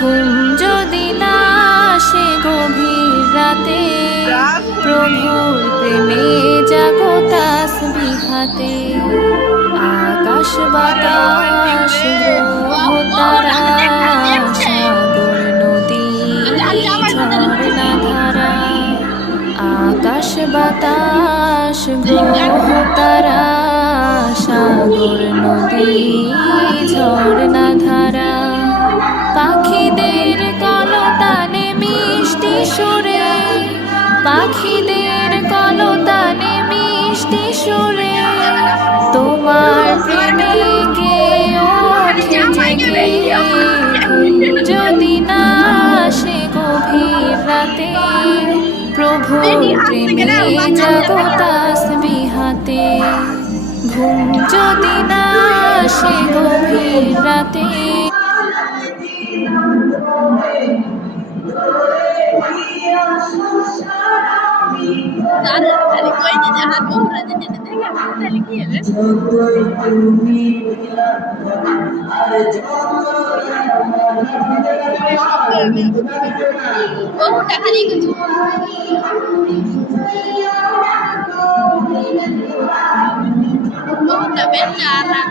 ঘুম যদি না আসে গভীর রাতে, প্রভুর প্রেমে জাগো তাসবিহাতে। আকাশ বাতাস গ্রহ তারা, সাগর নদী ঝর্ণা ধারা। আকাশ বাতাস গ্রহ তারা, সাগর নদী ঝর্ণা ধারা। পাখিদের কলতানে মিষ্টি সুরে, পাখিদের কলতানে মিষ্টি সুরে, তোমার প্রেমে গেয়ে ওঠে জেগে। ঘুম যদি না আসে গভীর রাতে, প্রভুর প্রেমে জাগো তাসবিহাতে। ঘুম যদি না আসে গভীর রাতে। বহুটা খালি কিছু বহুটা বেচারা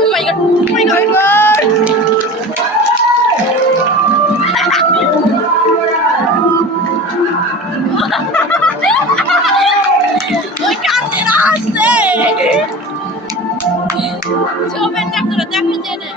Oh my god! Oh my god! ওই কাছে আসছে চোখের ডাক্তার দেখে জেনে